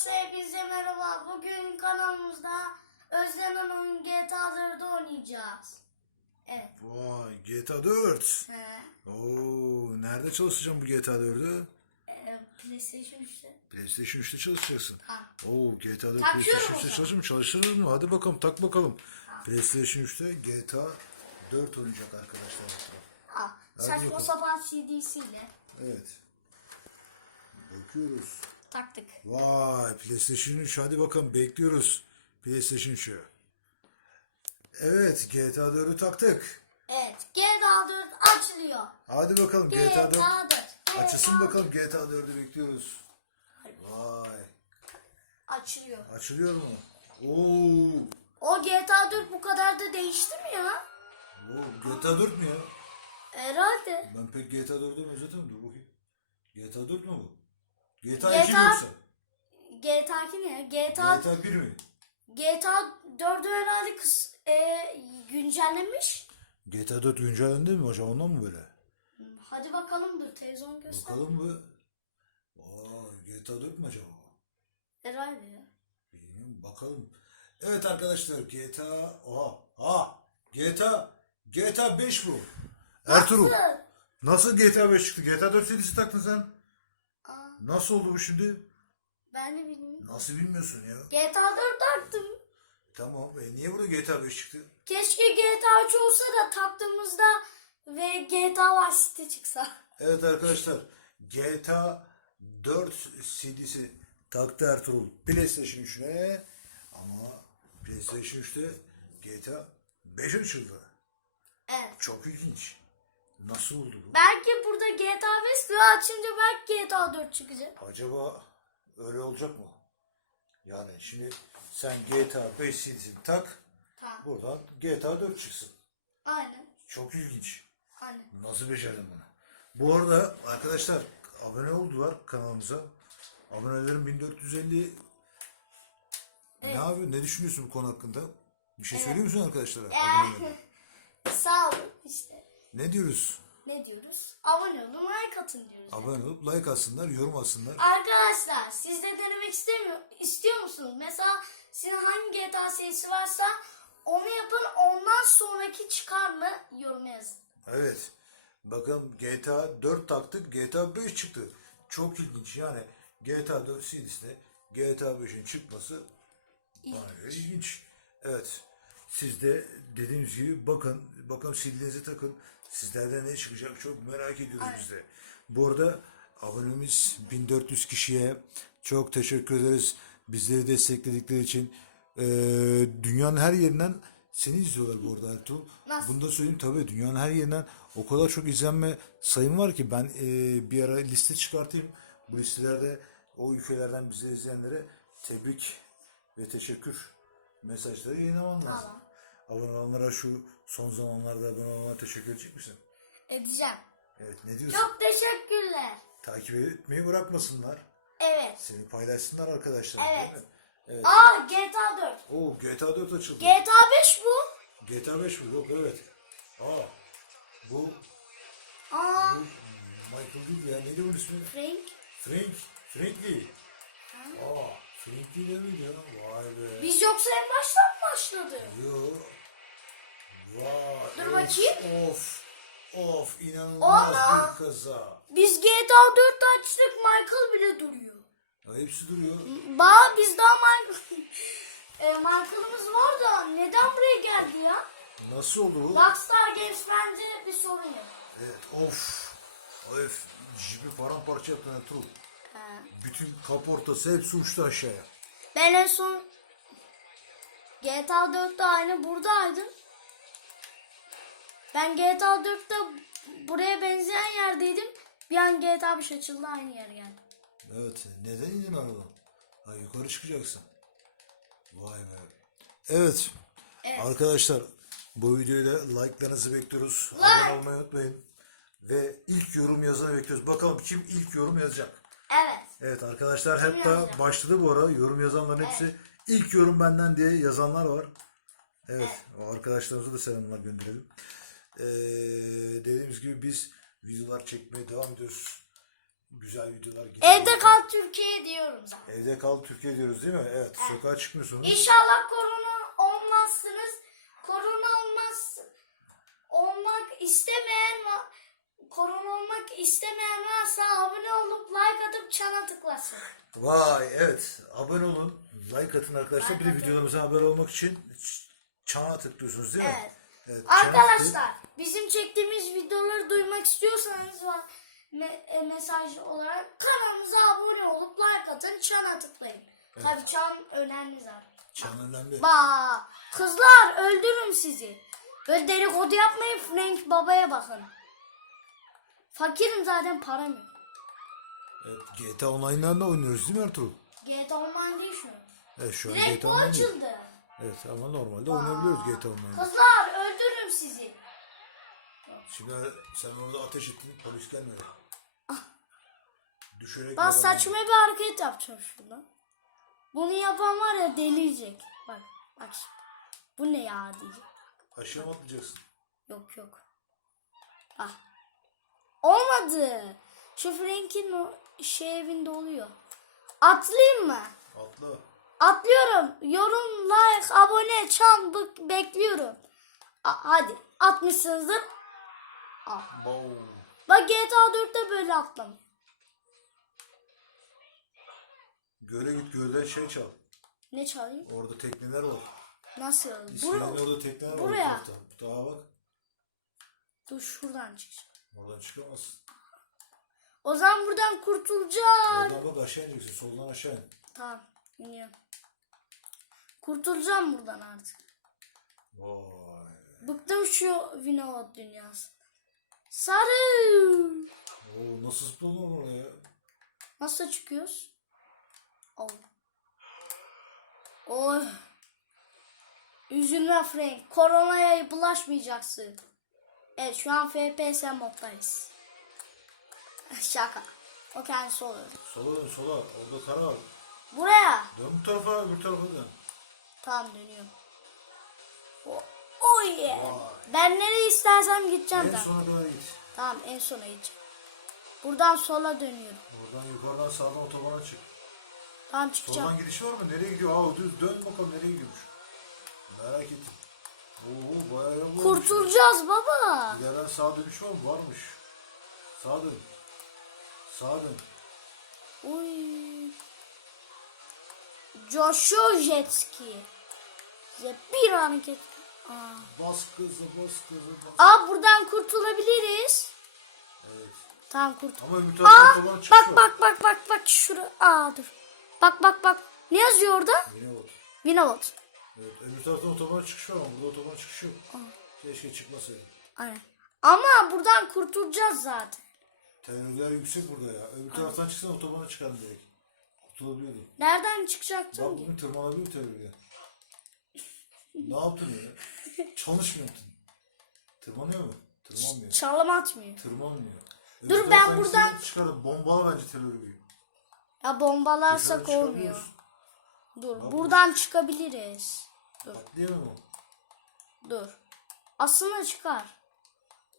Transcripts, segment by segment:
Arkadaşlar hepinize merhaba. Bugün kanalımızda özlenen oyun GTA 4'ü oynayacağız. Evet. Vay GTA 4. He, Oo, nerede çalışacağım bu GTA 4'ü? e, PlayStation 3'te. PlayStation 3'te çalışacaksın. Ha. Oo GTA 4 Takıyorum PlayStation o 3'te zaman. çalışır mı? Çalıştırır mı? Hadi bakalım tak bakalım. PlayStation 3'te GTA 4 oynayacak arkadaşlar. Ha, saçma sapan CD'siyle Evet. Bakıyoruz. Taktık. Vay PlayStation 3 hadi bakalım bekliyoruz PlayStation 3'ü. Evet GTA 4'ü taktık. Evet. GTA 4 açılıyor. Hadi bakalım GTA GTA 4 4. açılsın GTA bakalım GTA 4'ü bekliyoruz. Vay Açılıyor. açılıyor mu? Oo, O GTA 4 bu kadar da değişti mi ya? Oo, GTA 4 mü ya? Herhalde. Ben pek GTA 4'ü benzetemem. Dur bakayım. GTA 4 mü bu? GTA 2 mi GTA yoksa? GTA 2 ne? GTA GTA 1 mi? GTA 4'ü herhalde kıs, e, güncellemiş. GTA 4 güncellendi mi acaba ondan mı böyle? Hadi bakalım dur televizyon göster. Bakalım mı? Aa, GTA 4 mü acaba? Herhalde ya. Bilmiyorum, bakalım. Evet arkadaşlar GTA oha ha GTA GTA 5 bu. Ertuğrul nasıl GTA 5 çıktı? GTA 4 serisi taktın sen. Nasıl oldu bu şimdi? ben de bilmiyorum. Nasıl bilmiyorsun ya? GTA 4 taktım. Tamam e niye burada GTA 5 çıktı? Keşke GTA 3 olsa da taktığımızda ve GTA Vice City çıksa. Evet arkadaşlar GTA 4 CD'si taktı Ertuğrul PlayStation 3'üne ama PlayStation 3'te GTA 5 açıldı. Evet. Çok ilginç. Nasıl oldu bu? Belki burada GTA 5 ve açınca belki GTA 4 çıkacak. Acaba öyle olacak mı? Yani şimdi sen GTA 5 CD'sini tak Tamam. buradan GTA 4 çıksın. Aynen. Çok ilginç. Aynen. Nasıl becerdin bunu? Bu arada arkadaşlar abone oldular kanalımıza. Abonelerim 1450. Ne yapıyor? Ne düşünüyorsun bu konu hakkında? Bir şey söylüyor musun arkadaşlara? Abonelere? Sağ olun işte. Ne diyoruz? Ne diyoruz? Abone olun, like atın diyoruz. Abone olup like atsınlar, yorum atsınlar. Arkadaşlar siz de denemek istemiyor, istiyor musunuz? Mesela sizin hangi GTA serisi varsa onu yapın ondan sonraki çıkar mı yorum yazın. Evet. Bakın GTA 4 taktık, GTA 5 çıktı. Çok ilginç yani GTA 4 CD'sinde GTA 5'in çıkması göre ilginç. Evet. Siz de dediğimiz gibi bakın, bakalım CD'nizi takın. Sizlerden ne çıkacak çok merak ediyoruz biz de. Bu arada abonemiz 1400 kişiye çok teşekkür ederiz. Bizleri destekledikleri için. Ee, dünyanın her yerinden seni izliyorlar bu arada Ertuğrul. Nasıl? Bunu da söyleyeyim tabii dünyanın her yerinden o kadar çok izlenme sayım var ki ben e, bir ara liste çıkartayım. Bu listelerde o ülkelerden bizi izleyenlere tebrik ve teşekkür mesajları yayınlamam lazım. Tamam. Abone olanlara şu son zamanlarda abone olanlara teşekkür edecek misin? Edeceğim. Evet ne diyorsun? Çok teşekkürler. Takip etmeyi bırakmasınlar. Evet. Seni paylaşsınlar arkadaşlar Evet. değil mi? Evet. Aa GTA 4. Oo GTA 4 açıldı. GTA 5 bu. GTA 5 mi? Yok evet. Aa bu, Aa bu Michael değil ya. Neydi bunun ismi? Frank. Frank. Frankley. Aa Frankley de miydi ya? Vay be. Biz yoksa en baştan mı başladı? Yo. Vay. Dur of, bakayım. Of. Of inanılmaz Ana! bir kaza. Biz GTA 4'te açtık Michael bile duruyor. Ya hepsi duruyor. Ba biz daha Michael... e, Michael'ımız var da neden buraya geldi ya? Nasıl oldu bu? Rockstar Games bence bir sorun yok. Evet of. Of. Jipi paramparça yaptın Ertuğrul. Bütün kaportası hepsi uçtu aşağıya. Ben en son GTA 4'te aynı buradaydım. Ben GTA 4'te buraya benzeyen yerdeydim. Bir an GTA 5 açıldı aynı yere geldim. Evet. Neden indin aradan? Ha yukarı çıkacaksın. Vay be. Evet. Evet. Arkadaşlar bu videoyu da like'larınızı bekliyoruz. Like. Abone olmayı unutmayın. Ve ilk yorum yazanı bekliyoruz. Bakalım kim ilk yorum yazacak. Evet. Evet arkadaşlar yazacak? da başladı bu ara. Yorum yazanların hepsi ilk yorum benden diye yazanlar var. Evet. O arkadaşlarımıza da selamlar gönderelim. Ee, dediğimiz gibi biz videolar çekmeye devam ediyoruz. güzel videolar getiriyor. Evde kal Türkiye diyorum zaten. Evde kal Türkiye diyoruz değil mi? Evet. Sokağa çıkmıyorsunuz. İnşallah korona olmazsınız. Korona olmaz olmak istemeyen korona olmak istemeyen varsa abone olup like atıp çana tıklasın. Vay evet. Abone olun. Like atın arkadaşlar. Bir de videolarımıza haber olmak için çana tıklıyorsunuz değil mi? Evet. Evet. Arkadaşlar bizim çektiğimiz videoları duymak istiyorsanız e, mesaj olarak kanalımıza abone olup like atın çana tıklayın. Tabii çan önemli zaten. Çan önemli. Ba kızlar öldürürüm sizi. Böyle dedikodu yapmayın Frank babaya bakın. Fakirim zaten param yok. Evet, GTA Online'dan da oynuyoruz değil mi Ertuğrul? GTA Online değil şu an. Evet şu an Direkt GTA Online değil. açıldı. Evet ama normalde oynayabiliyoruz GTA Online'da. Kızlar sizi. Şimdi sen orada ateş ettin polis gelmedi. Düşerek Ben yalan- saçma bir hareket yapacağım şurada. Bunu yapan var ya deliyecek. Bak bak şimdi. Bu ne ya diyecek. Aşağı mı atlayacaksın? Yok yok. Ah. Olmadı. Şu Frank'in o şey evinde oluyor. Atlayayım mı? Atla. Atlıyorum. Yorum, like, abone, çan bık- bekliyorum. A- hadi. Atmışsınızdır. Ah. Bow. Bak GTA 4'te böyle atlam. Göle git gölden şey çal. Ne çalayım? Orada tekneler var. Nasıl? İsmail'in Bur orada tekneler var. buraya. bu tarafta. Daha bak. Dur şuradan çıkacağım. Oradan çıkamazsın. O zaman buradan kurtulacağım. Oradan bak aşağı ineceksin. Soldan aşağı in. Tamam. iniyorum. Kurtulacağım buradan artık. Vay. Bıktım şu Vinovat dünyası. Sarı. Oo, nasıl zıpladın oraya? Nasıl çıkıyoruz? Al. Oy. Üzülme Frank. Koronaya bulaşmayacaksın. Evet şu an FPS moddayız. Şaka. O kendisi olur. Sola dön sola. Orada kara var. Buraya. Dön bu tarafa öbür tarafa dön. Tamam dönüyorum. O, oh yeah. Ben nereye istersem gideceğim En ben. sona kadar git. Tamam en sona gideceğim. Buradan sola dönüyorum. Oradan yukarıdan sağdan otobana çık. Tamam çıkacağım. Soldan gidiş var mı? Nereye gidiyor? Aa düz dön bakalım nereye gidiyormuş. Merak ettim. Oo bayağı yol. Kurtulacağız baba. İleriden sağa dönüş var mı? Varmış. Sağa dön. Sağa dön. Uy. Joshua Jetski. Size bir hareket. Aa. Bas kızı bas kızı bas. Aa buradan kurtulabiliriz. Evet. Tamam kurtul. Ama öbür tarafta Aa bak bak bak bak bak şura. Aa dur. Bak bak bak. Ne yazıyor orada? Yine bak. Vinovat. Evet. Öbür taraftan otoban çıkış var ama burada otoban çıkış yok. Keşke çıkmasaydı. Aynen. Ama buradan kurtulacağız zaten. Terörler yüksek burada ya. Öbür taraftan çıksan otobana çıkardın direkt. Kurtulabiliyordun. Nereden çıkacaktım Bak ki? bugün tırmanabiliyor terörler. Ne yaptın ya? Çalış mı yaptın? Tırmanıyor mu? Tırmanmıyor. Çalım atmıyor. Tırmanmıyor. Öbür Dur, ben taraftan buradan- Çıkarın. Bombala bence terörü. Ya bombalarsak Dışarı olmuyor. Dur buradan çıkabiliriz. Dur Atlayamam o. dur. Aslında çıkar.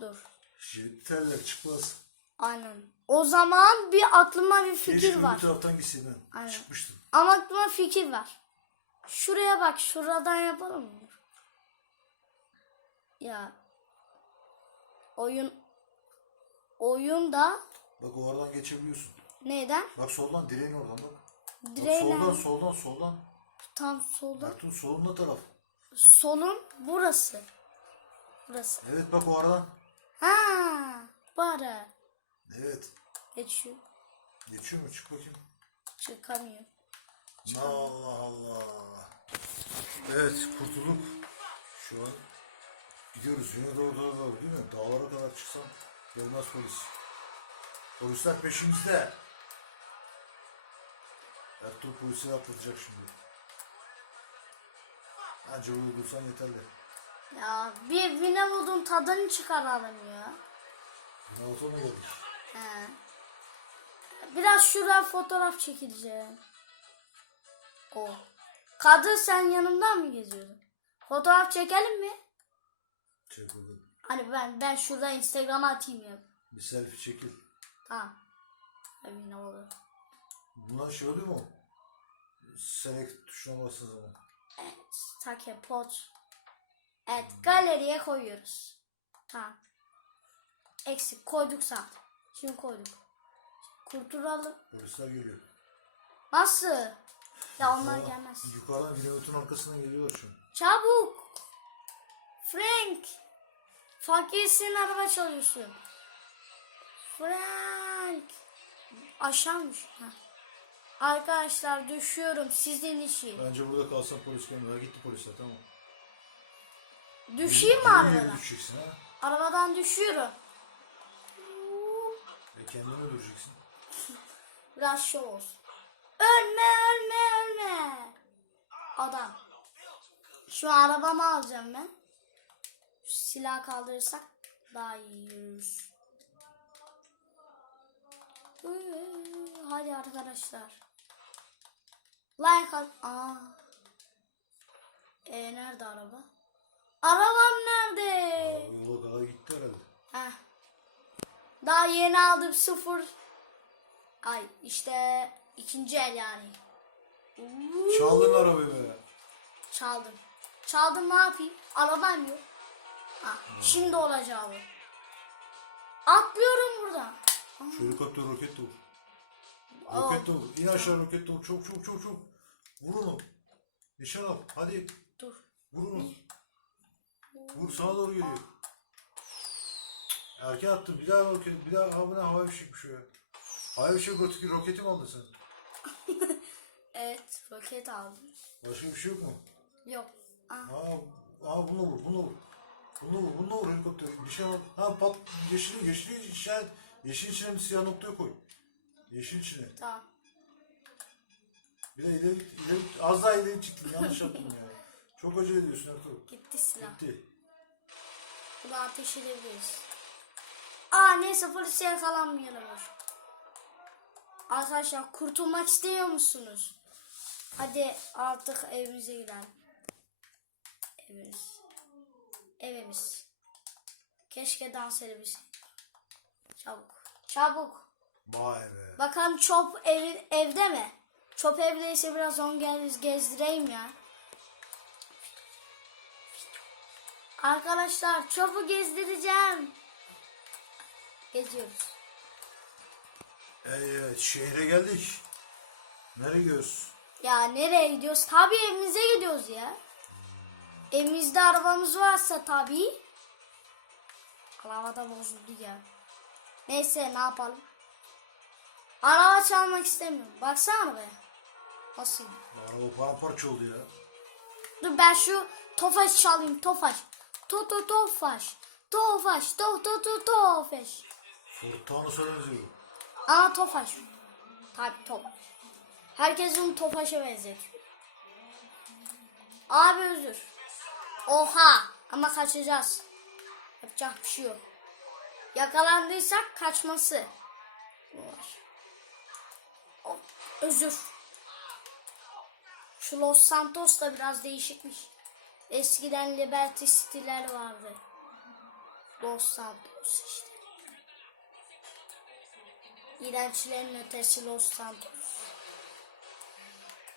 Dur. Jet terler çıkmaz. Aynen. O zaman bir aklıma bir Keşke fikir öbür var. taraftan gitseydin. Aynen. Çıkmıştın. Ama aklıma fikir var. Şuraya bak, şuradan yapalım mı? Ya. Oyun oyunda Bak oradan geçebiliyorsun. neyden? Bak soldan direğin oradan bak. Bak Direğin soldan soldan soldan. tam solda. Ertuğrul solunda taraf. Solun burası. Burası. Evet bak o aradan. Ha, para. Evet. Geçiyor. Geçiyor mu? Çık bakayım. Çıkamıyor. Allah Allah. Evet kurtulduk. Şu an gidiyoruz yine doğru doğru doğru değil mi? Dağlara kadar çıksam gelmez polis. Polisler peşimizde. Ertuğrul polisi atlatacak şimdi. Anca öyle dursan yeterli. Ya bir Vinavud'un tadını çıkaralım ya. Binaltı mı geldik? He. Biraz şuraya fotoğraf çekileceğim. O. Kadı sen yanımdan mı geziyordun? Fotoğraf çekelim mi? Çek bakalım. Hani ben ben şurada Instagram'a atayım ya. Bir selfie çekil. Tamam. Emin olur. Bunlar şey oluyor mu? Select tuşuna bastığın zaman. Evet. Take pot. Evet. Galeriye koyuyoruz. Tamam. Eksik koyduk zaten. Şimdi koyduk. Kurtulalım. Polisler geliyor. Nasıl? Ya onlar gelmez. Yukarıdan Vinavut'un arkasından geliyorlar şimdi. Çabuk. Frank. Fakirsin araba çalıyorsun. Frank. Aşağımış. Ha. Arkadaşlar düşüyorum sizin için. Bence burada kalsan polis gelmiyor. Gitti polisler tamam. Düşeyim mi arabadan? düşeceksin ha. Arabadan düşüyorum. E kendini öldüreceksin. Biraz şov olsun. Ölme ölme ölme. Adam. Şu arabamı alacağım ben. Şu silah kaldırırsak daha iyi yürürüz. Hadi arkadaşlar. Like at. Aa. E nerede araba? Arabam nerede? Yola kadar gitti herhalde. Heh. Daha yeni aldım sıfır. Ay işte ikinci el yani. Çaldın arabayı be. Çaldım. Çaldım ne yapayım? Arabam yok. Ha, şimdi olacak bu. Atlıyorum buradan. Şu helikopter roket de vur. Roket de vur. İn aşağı roket de vur. Çok çok çok çok. Vur onu. Nişan al. Hadi. Dur. Vur onu. Vur sağa doğru geliyor. Erken attın. Bir daha roket. Bir daha ha, bu ne hava fişekmiş o ya. Hava fişek roketi mi aldın sen? Evet roket aldım. Başka bir şey yok mu? Yok. Aa, Aa, aa bunu vur, bunu vur. Bunu vur, bunu vur helikopter. Nişan al. Ha pat, yeşili, yeşili işaret. Yeşil içine bir siyah noktaya koy. Yeşil içine. tamam. Bir de ileri, ileri, az daha ileri çıktın. Yanlış yaptın ya. Çok acele ediyorsun Ertuğrul. Gitti silah. Gitti. Bunu ateş edebiliriz. Aa neyse polise yakalanmayalım. Arkadaşlar kurtulmak istiyor musunuz? Hadi artık evimize gidelim. Evimiz. Evimiz. Keşke dans edebilseydik. Çabuk. Çabuk. Vay be. Bakalım çöp ev, evde mi? Çöp evdeyse biraz onu gez, gezdireyim ya. Arkadaşlar çöpü gezdireceğim. Geziyoruz. Evet, şehre geldik. Nereye gidiyoruz? Ya nereye gidiyoruz? Tabii evimize gidiyoruz ya. Evimizde arabamız varsa tabii. Araba da bozuldu ya. Neyse ne yapalım. Araba çalmak istemiyorum. Baksana arabaya. Nasıl? Araba paramparça oldu ya. Dur ben şu tofaş çalayım tofaş. To to tofaş. Tofaş to to to tofaş. Taunus'a benziyor. Aa tofaş. Tabii tofaş. Herkes onu tofaşa. Abi özür. Oha ama kaçacağız. Yapacak bir şey yok. Yakalandıysak kaçması. var. Oh, özür. Şu Los Santos da biraz değişikmiş. Eskiden Liberty City'ler vardı. Los Santos işte. İğrençlerin ötesi Los Santos.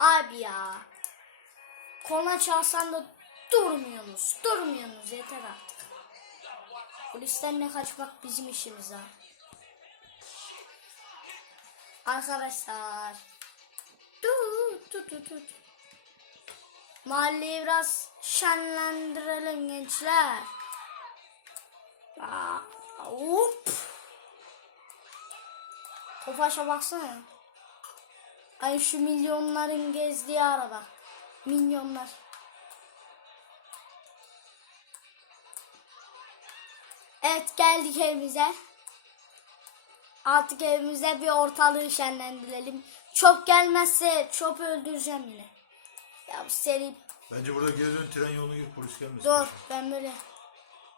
Abi ya. Korna çalsan da durmuyorsunuz. Durmuyorsunuz yeter artık. Polisten ne kaçmak bizim işimiz ha. Arkadaşlar. Tut tut tut tut. Mahalleyi biraz şenlendirelim gençler. Aa, hop. Tofaş'a baksana. Ay şu milyonların gezdiği araba. Milyonlar. Evet geldik evimize. Artık evimize bir ortalığı şenlendirelim. Çok gelmezse çok öldüreceğim yine. Ya bu seri Bence burada geri dön tren yoluna gir polis gelmesin. Dur ben böyle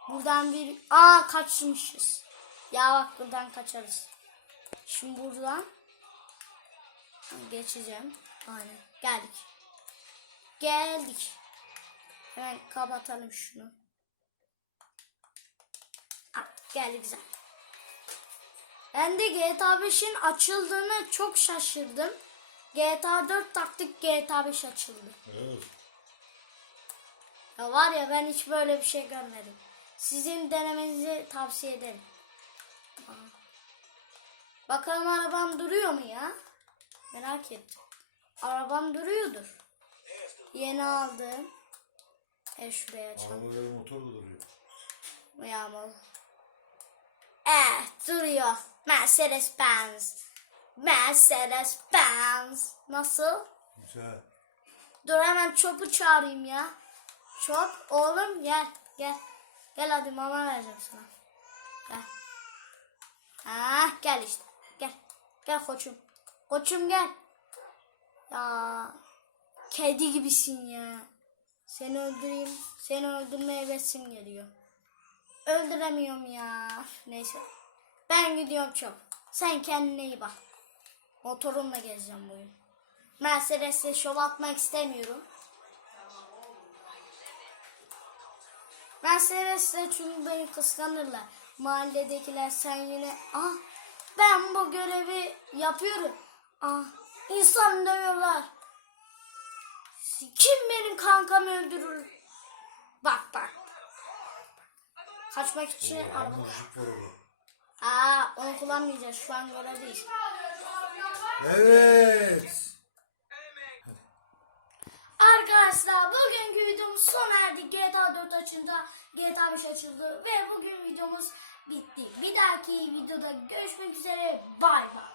buradan bir aa kaçmışız. Ya bak buradan kaçarız. Şimdi buradan geçeceğim. Aynen geldik. Geldik. Hemen kapatalım şunu. Ah, geldi güzel. Ben de GTA 5'in açıldığını çok şaşırdım. GTA 4 taktık GTA 5 açıldı. Evet. Ya var ya ben hiç böyle bir şey görmedim. Sizin denemenizi tavsiye ederim. Bakalım arabam duruyor mu ya? Merak ettim. Arabam duruyordur. Yeni aldım. E şuraya açalım. Arabaların motor da duruyor. Yağmalı. Eh duruyor. Mercedes Benz. Mercedes Benz. Nasıl? Güzel. Dur hemen çöpü çağırayım ya. Çöp oğlum gel gel. Gel hadi mama vereceğim sana. Gel. Ha gel işte. Gel. Gel koçum. Koçum gel. Ya kedi gibisin ya. Seni öldüreyim. Seni öldürmeye hevesim geliyor. Öldüremiyorum ya. Neyse. Ben gidiyorum çok. Sen kendine iyi bak. Motorumla gezeceğim bugün. Mercedes'le şov atmak istemiyorum. Mercedes'le çünkü beni kıskanırlar. Mahalledekiler sen yine ah ben bu görevi yapıyorum. Ah insan dövüyorlar. Kim benim kankamı öldürür? Bak bak. Kaçmak için orada. Aa onu kullanmayacağız şu an görevdeyiz. Evet. Arkadaşlar bugünkü videomuz sona erdi. GTA 4 açıldı, GTA 5 açıldı ve bugün videomuz bitti. Bir dahaki videoda görüşmek üzere. Bay bay.